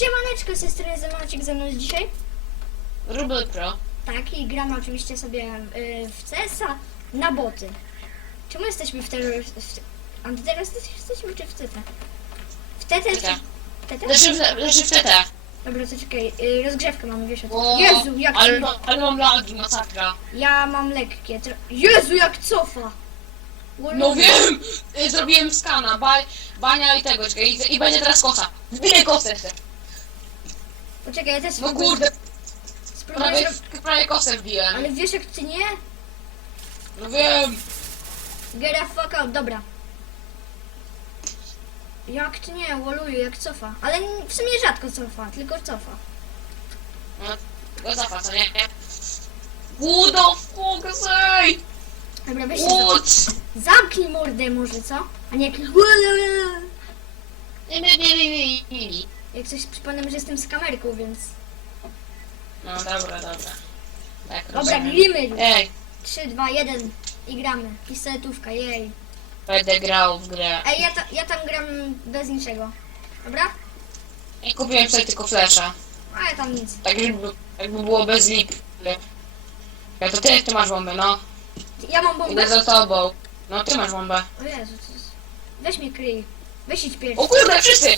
Siemaneczko, z tej strony Zemaciek ze mną jest dzisiaj. Rubel Pro. Tak, i gramy oczywiście sobie y, w CS-a na boty. Czemu jesteśmy w terror... W, antyterror jesteśmy czy w TT? W TT czy... TT? Leży w, TT. Dobra, to czekaj, y, rozgrzewkę mamy, wiesz o tym. Jezu, jak... ale, ma- ale mam lagi, masakra. Ja mam lekkie. Tro... Jezu, jak cofa! Ło- No wiem! Y, Zrobiłem skana, ba, bania i tego, czekaj, i, i będzie teraz kosa. Wbiję kosę chcę. Poczekaj, ja też No spróbuję- kurde, spróbuję prawie, zro... prawie kosę wbiłem. Ale wiesz jak ty nie? No wiem. Get a fuck out, dobra. Jak ty nie, woluję, jak cofa. Ale n- w sumie rzadko cofa, tylko cofa. No, go zafa, co nie? What the fuck, say? Dobra, weź się za... What? Zamknij mordę może, co? A nie jak... Nie, nie, nie, nie, nie, nie. Jak coś przypomnę, że jestem z kamerką, więc... No dobra, dobra. Tak, Dobra, rozumiem. grimy! Ej, 3, 2, 1 i gramy. Pistoletówka, jej. będę grał w grę. Ej, ja, ta, ja tam gram bez niczego. Dobra? I kupiłem sobie tylko flesza. A ja tam nic. Tak jakby, jakby było bez lip. Ja to ty, ty masz bombę, no. Ja mam bombę. Idę za tobą. No ty masz bombę. O Jezu, co? Weź mnie kryj. Weź idź pierwszy. O kurde, wszyscy!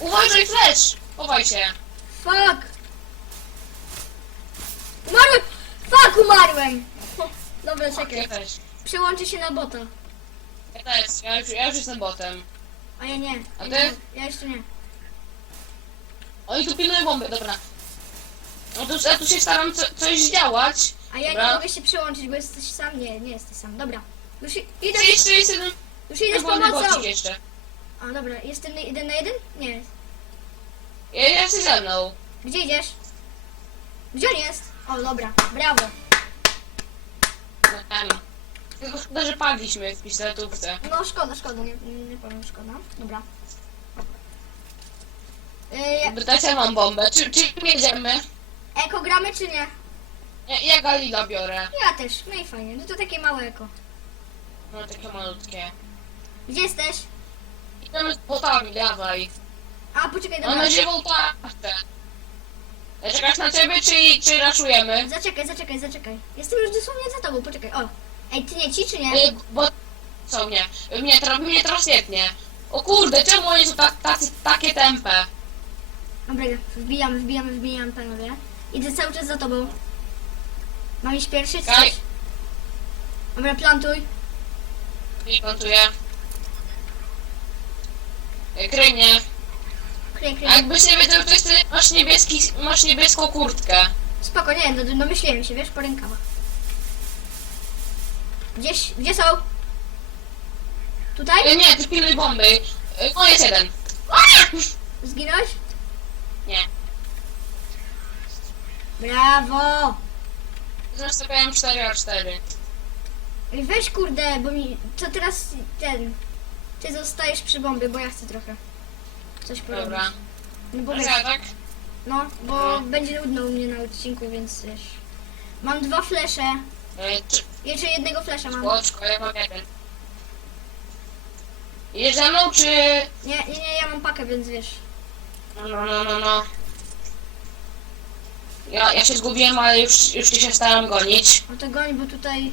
Uważaj, flash! Chowaj się. Fuck! Umarłem! Fuck, umarłem! Dobra, Tak, czekaj. ja też. Przełączę się na bota. Ja też, ja już, ja już jestem botem. A ja nie. A Ja ty? Ja jeszcze nie. Oni tu pilnują bomby, dobra. No to ja tu się staram co, coś działać. A ja Dobra. nie mogę się przełączyć, bo jesteś sam. Nie, nie jesteś sam. Dobra. Już i- idę, Jeszcze, jeszcze jest jeden już idę z pomocą. bocik jeszcze. A dobra, jestem na jeden na jeden? Nie. Ja jestem ze mną. Gdzie idziesz? Gdzie on jest? O, dobra. Brawo. No, tam. Tylko szkoda, że padliśmy w pistoletówce. No szkoda, szkoda. Nie, nie powiem szkoda. Dobra. Yy, mam bombę. Czy, czy jedziemy? eko gramy czy nie? Ja, ja Galila biorę. Ja też. No i fajnie. No to takie małe eko. No takie malutkie. Gdzie jesteś? Idziemy z botami, dawaj. A, poczekaj, Mam dobra. nadzieję, tarczę. Czekasz na ciebie, czy, czy raszujemy? Zaczekaj, zaczekaj, zaczekaj. Jestem już dosłownie za tobą, poczekaj. O. Ej, ty nie ci czy nie? Ej, Bo... Co mnie? Mnie, teraz, mnie teraz świetnie. O kurde, czemu oni są tak, tacy, takie tempe? Dobra, wbijamy, wbijamy, wbijamy, panowie. Idę cały czas za tobą. Mam iść pierwszy, czy Kaj. coś? Dobra, plantuj. Nie kontuję. Ej, Kryj mnie. Kryj, kryj. A jakbyś nie wiedział, to jest, ty masz, niebieski, masz niebieską kurtkę. Spoko, nie, no, domyśliłem się, wiesz, po rękawach. Gdzieś, gdzie są? Tutaj? Ej, nie, ty pilnuj bomby. Ej, O, jest jeden. Zginąłeś? Nie. Brawo! Zostawiałem 4 a 4 Ej, Weź kurde, bo mi... Co teraz ten... Ty zostajesz przy bombie, bo ja chcę trochę. Coś porobić. Dobra. No bo Ja tak? no, bo No. będzie nudno u mnie na odcinku, więc wiesz. Mam dwa flesze. Czy- Jeszcze jednego flesza mam. Oczko, ja mam jeden. Idziesz ze mną, czy... Nie, nie, nie, ja mam pakę, więc wiesz. No, no, no, no, no. Ja, ja się zgubiłem, ale już, już się staram gonić. No to goń, bo tutaj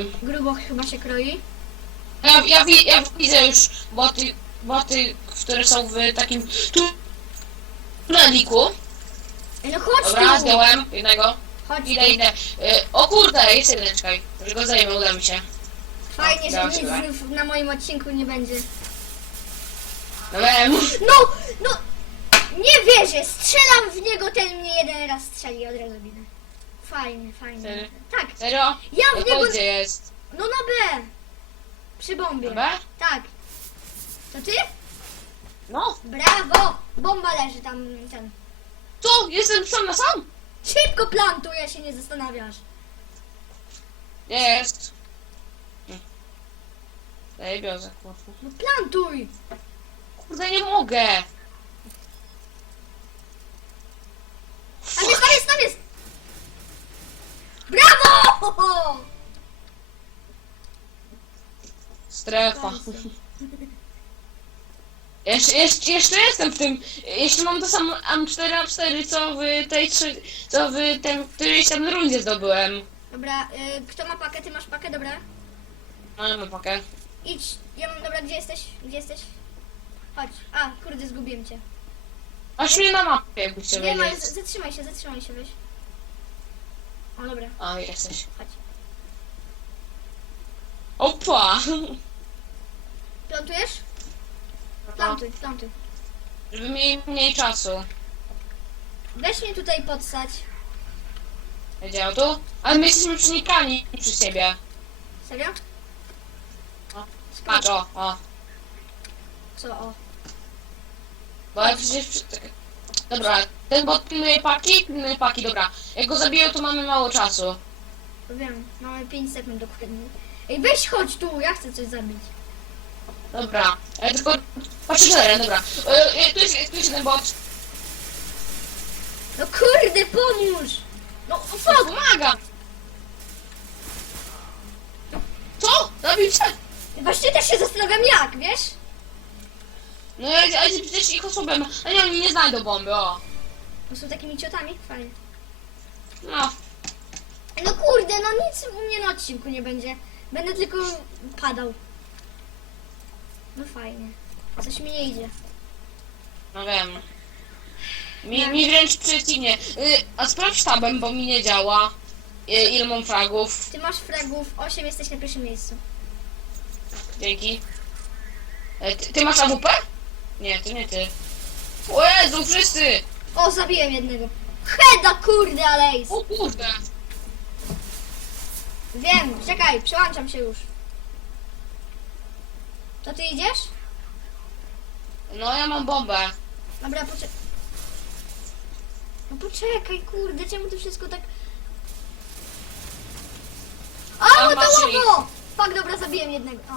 Ym, grubo chyba się kroi. Ja, ja, wi- ja widzę już boty, boty, które są w takim tu- tuneliku. No chodź Dobra, tu! zdjąłem jednego. Chodź Idę, idę. Y, o kurde, jest jeden, czekaj. Że go zajmę, uda mi się. Fajnie, że Dobra, nic dobra. znów na moim odcinku nie będzie. No wiem. No, no! Nie wierzę! Strzelam w niego, ten mnie jeden raz strzeli, od razu widzę. Fajnie, fajnie. Serio? Tak, Serio? ja w To niego... gdzie jest? No na B! Przy bombie. B? Tak. To ty? No. Brawo! Bomba leży tam, ten. Co? Jestem sam na sam? Szybko plantuj, ja się nie zastanawiasz. Jest. Daj biozę, kurwa. No plantuj! Kurde, nie mogę. Tam jest, tam jest, tam jest! Brawo! Strefa. Jeszcze, jeszcze, jeszcze jestem w tym. Jeszcze mam to samo M4A4, co w tej trzy, co w tym którejś tam rundzie zdobyłem. Dobra, y, kto ma pakę? Ty masz pakę, dobra? No, mam pakę. Idź, ja mam, dobra, gdzie jesteś? Gdzie jesteś? Chodź. A, kurde, zgubiłem cię. Masz mnie na mapie, jakbyś chciał Nie ma, wiedzieć. z- zatrzymaj się, zatrzymaj się, weź. O, dobra, O, jesteś. chodź. Opa! Plantujesz? Plantuj, plantuj. żeby mieli mniej czasu. Weź mnie tutaj podsać. Wiedział tu? Ale my jesteśmy przenikani przy siebie. Serio? O, Skąd? Patrz, o, o. Co, o? Bo ja przecież... przy- Dobra, ten bot pilnuje paki? Pilnuje paki, dobra. Jak go zabiją, to mamy mało czasu. Wiem, mamy 5 sekund dokładnie. Ej, weź chodź tu, ja chcę coś zabić. Dobra, ja tylko... Patrzę teren, dobra. E, e, tu, jest, tu jest ten bot. No kurde, pomóż! No, o Co? fuck! Pomagam! Co? Zabił się? Właśnie też się zastanawiam jak, wiesz? No ja, ja przecież ich osobem, a nie, oni nie znajdą bomby, o. Bo są takimi ciotami? Fajnie. No, No kurde, no nic u mnie na odcinku nie będzie. Będę tylko padał. No fajnie. Coś mi nie idzie. no wiem. Mi, mi wręcz przeciwnie. Y, a sprawdź tabem, bo mi nie działa. Y, ile mam fragów? Ty masz fragów 8, jesteś na pierwszym miejscu. Dzięki. E, ty, ty masz AWP? Nie, to nie ty. O Jezu, wszyscy! O, zabiłem jednego. Heda, kurde, Alejs! O kurde! Wiem, czekaj, przełączam się już. To ty idziesz? No ja mam bombę. Dobra, poczekaj. No poczekaj, kurde, czemu to wszystko tak... O, Tam to masz łowo! Fuck, dobra, zabiłem jednego. O.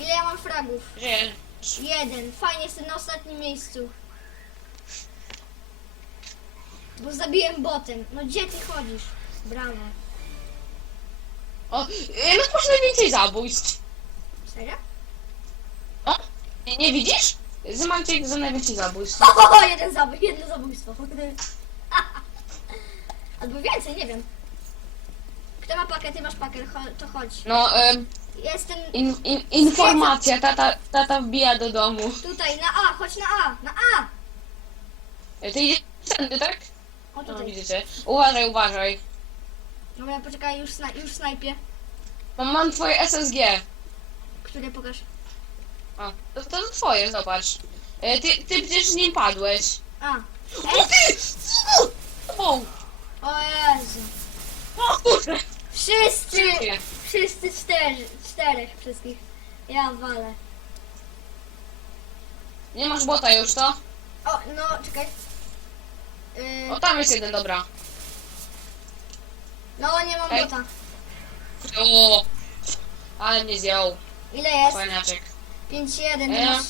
Ile ja mam fragów? Jeden. Fajnie, jestem na ostatnim miejscu. Bo zabiłem botem. No gdzie ty chodzisz? Brawo. O, jednak masz najwięcej zabójstw. Serio? O, nie, nie widzisz? Zamacie za najwięcej zabójstw. O, jeden zabój, jedno zabójstwo. Albo więcej, nie wiem. Kto ma pakę, ty masz pakę, cho- to chodź. No, em, Jestem in, in, informacja, tata, tata wbija do domu. tutaj, na A, chodź na A, na A! E, Ty idziesz tędy, tak? O, No, tutaj. widzicie. Uważaj, uważaj. Dobra, poczekaj, już, sna już snajpię. Mam, mam twoje SSG. Które pokaż? O, to, to twoje, zobacz. E, Ty, ty przecież nie padłeś. A. O ty! O, O Jezu. o kurde! Wszyscy, Dziękuję. wszyscy cztery, czterech wszystkich. Ja walę. Nie masz bota już, to? O, no, czekaj. Yy, O, tam jest jeden, dobra. No, nie mam Ej. bota. O, ale mnie zjął. Ile jest? Fajniaczek. 5-1, E. masz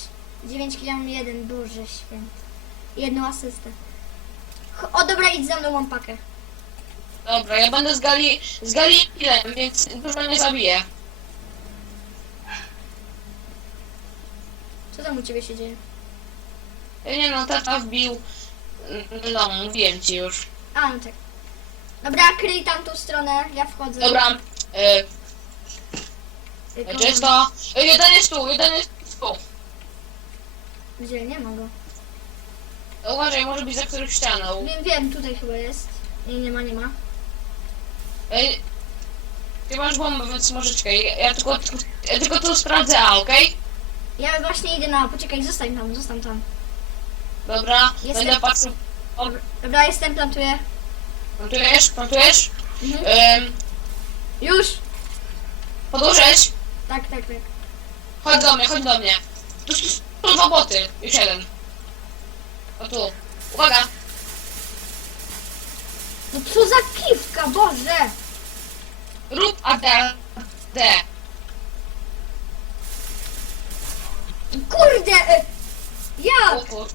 9 kg mam 1, Boże święty. Jedną asystę. Ch- O, dobra, idź za mną, mam pakę. Dobra, ja będę z Gali, z Galilem, więc dużo nie zabiję. Co tam u ciebie się dzieje? E, Nie no, tata wbił mm, domu, mówiłem ci już. A, no tak. Dobra, kryj tamtą stronę, ja wchodzę. Dobra, e, kocham. czysto. E, jeden jest tu, jeden jest tu. Gdzie? Nie ma go. Uważaj, może być za którąś ścianą. Wiem, wiem, tutaj chyba jest. Nie, nie ma, nie ma. Ej, ty masz bombę, więc może czekaj. Ja, ja, tylko, ja tylko tu sprawdzę A, okej? Ja właśnie idę na... Poczekaj, zostań tam, zostań tam. Dobra, Jestem. będę patrzył. Dobra, jestem, plantuję. Plantujesz, plantujesz? Mhm. Ym, Już! podłożyć. Tak, tak, tak. Chodź do mnie, chodź do mnie. Tu tu są dwa boty, już jeden. O tu. Uwaga! No co za kiwka, Boże! Rób AD. D. Kurde! e, O Jak? kur...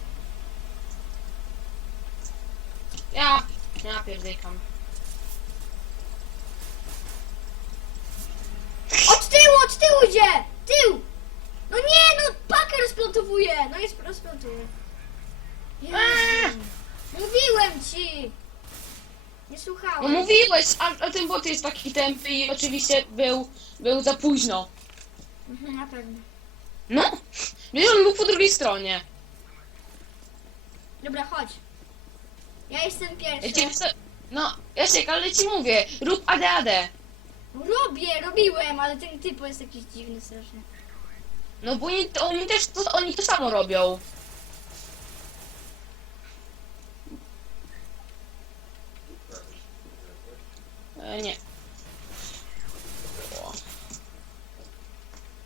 Ja... Ja pierdykam. Od tyłu, od tyłu idzie! Tył! No nie, no pakę rozplantowuje. rozplątuje. No i rozplątuje. Jezu. Eee! Mówiłem ci! Nie No mówiłeś, a, a ten bot jest taki tępy i oczywiście był, był za późno. Mhm, Na pewno. No, wiesz, on był po drugiej stronie. Dobra, chodź. Ja jestem Ja pierwszy. ci chcę... No, Jasiek, ale ci mówię, rób AD-AD. Robię, robiłem, ale ten typo jest jakiś dziwny strasznie. No bo oni, oni też to, oni to samo robią. E, nie. O.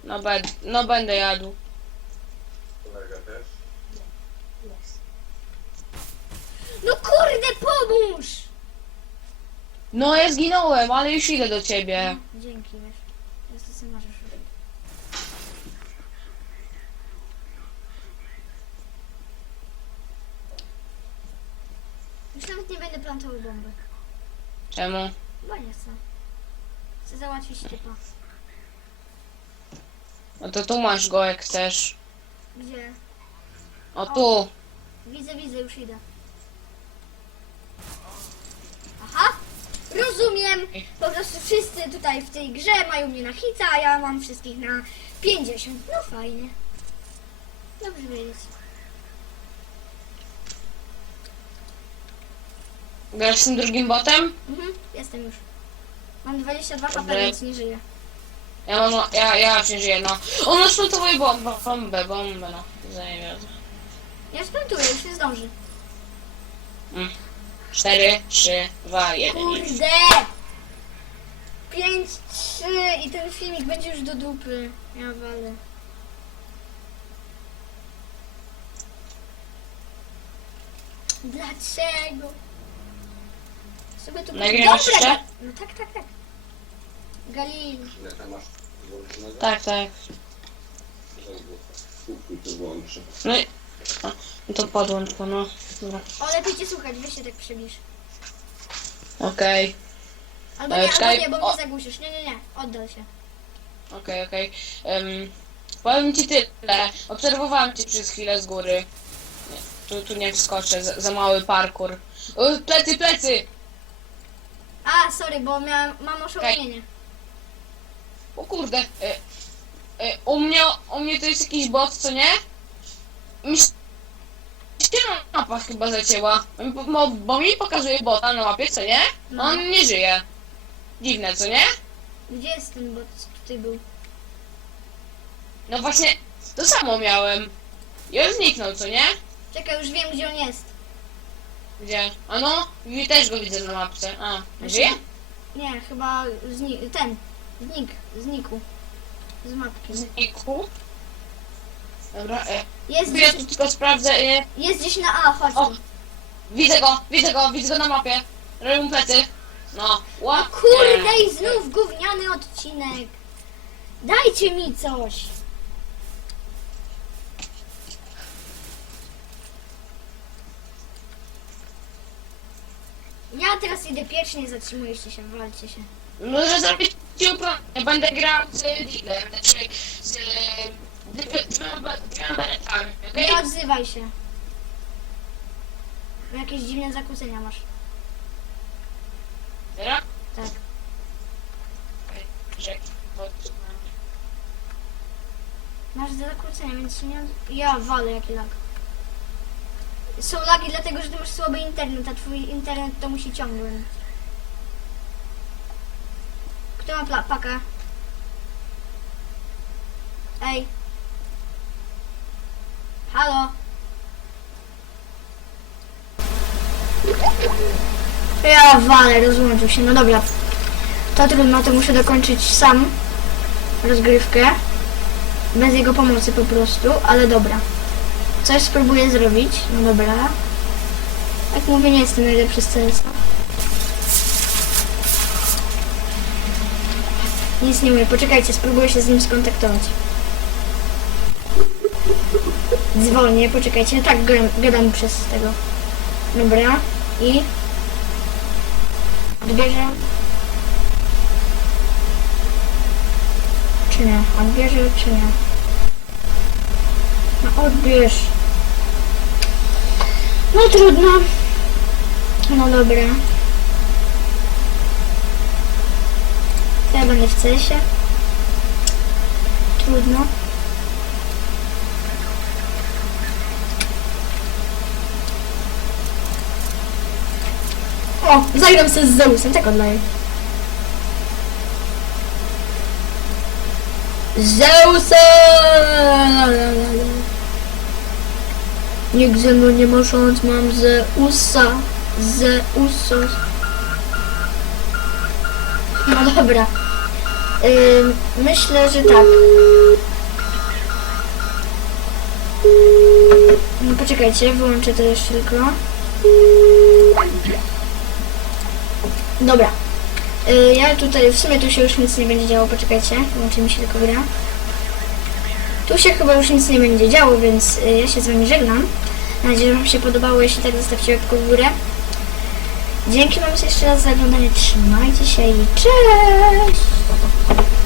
No, be, no będę jadł. Kolega też. No kurde, pomóż! No ja zginąłem, ale już idę do ciebie. No, dzięki, wiesz. Teraz to sobie możesz robić. Już nawet nie będę plantował bombek. Czemu? Chcę załatwić typa. No to tu masz go jak chcesz. Gdzie? O tu. Widzę, widzę, już idę. Aha! Rozumiem! Po prostu wszyscy tutaj w tej grze mają mnie na hita, a ja mam wszystkich na 50. No fajnie. Dobrze wiedzieć. Grasz z tym drugim botem? Mhm, jestem już. Mam 22 Dobra. HP, więc nie żyję. Ja mam, ja, ja nie żyję, no. On rozplątowuje bombę, bombę, bombę, no. Zajmę. Ja sprintuję, już nie zdąży. 4, 3, 2, 1. Kurde! 5, 3 i ten filmik będzie już do dupy. Ja walę. Dlaczego? Sobie tu Nagrywasz Dobra, jeszcze? No tak, tak, tak. Galil. Tak, tak. No i... A, no to podłącz go, no. Dobra. O, lepiej cię słuchać, weź się tak przybliż. Okej, Albo Ale nie, czekaj, albo nie, bo o. mnie zagłuszysz. Nie, nie, nie, oddal się. okej, okej. Em, Powiem ci tyle. Obserwowałem cię przez chwilę z góry. Nie, tu, tu nie wskoczę, za, za mały parkour. O, plecy, plecy! A, sorry, bo miałem, mam oszołomienie. O kurde. E, e, u, mnie, u mnie to jest jakiś bot, co nie? Mi się mapa chyba zacięła. Bo, bo mi pokazuje bota na mapie, co nie? No. On nie żyje. Dziwne, co nie? Gdzie jest ten bot, co tutaj był? No właśnie, to samo miałem. I on zniknął, co nie? Czekaj, już wiem, gdzie on jest. Gdzie? A no, też go widzę na mapce. A, żyje? Nie, chyba zni- ten, znik, znikł. Z mapki. Znikł. Dobra, e, Jest ja gdzieś, tylko sprawdzę. E, jest gdzieś na A, chodź o, tu. widzę go, widzę go, widzę go na mapie. Robię mu plecy. No, O ła. kurde i znów gówniany odcinek. Dajcie mi coś. Ja teraz idę pierwszy, nie zatrzymujecie się, walcie się. No, że zrobić uprawnienie. Będę grał z dealer, znaczy z dwiema beretami, okej? Nie odzywaj się. Jakieś dziwne zakłócenia masz. Dobra? Tak. Okej, czekaj, Masz zakłócenia, więc się nie... od- Ja walę jaki lag. Są lagi dlatego, że ty masz słaby internet, a twój internet to musi ciągły. Kto ma pla- pakę? Ej. Halo? Ja walę, rozłączył się, no dobra. To trudno, to muszę dokończyć sam rozgrywkę. Bez jego pomocy po prostu, ale dobra. Coś spróbuję zrobić. No dobra. Jak mówię, nie jestem najlepszy z CS. Nic nie mówię. Poczekajcie, spróbuję się z nim skontaktować. Dzwonię, poczekajcie. Tak, gadam, gadam przez tego. Dobra. I... Odbierze. Czy nie? Odbierze, czy nie? No odbierz. No trudno. No dobra. To ja będę w cesie. Trudno. O, zagram sobie z Zeusem, tak oddaję. Zeusa! Nikt ze mną nie szans, mam Zeusa. Zeusos. No dobra. Myślę, że tak. No, Poczekajcie, wyłączę to jeszcze tylko. Dobra. Y, ja tutaj, w sumie tu się już nic nie będzie działo, poczekajcie, wyłączy mi się tylko gra. Tu się chyba już nic nie będzie działo, więc y, ja się z wami żegnam. Mam nadzieję, że wam się podobało, jeśli tak zostawcie łapkę w górę. Dzięki wam jeszcze raz za oglądanie, trzymajcie się i cześć! Thank you.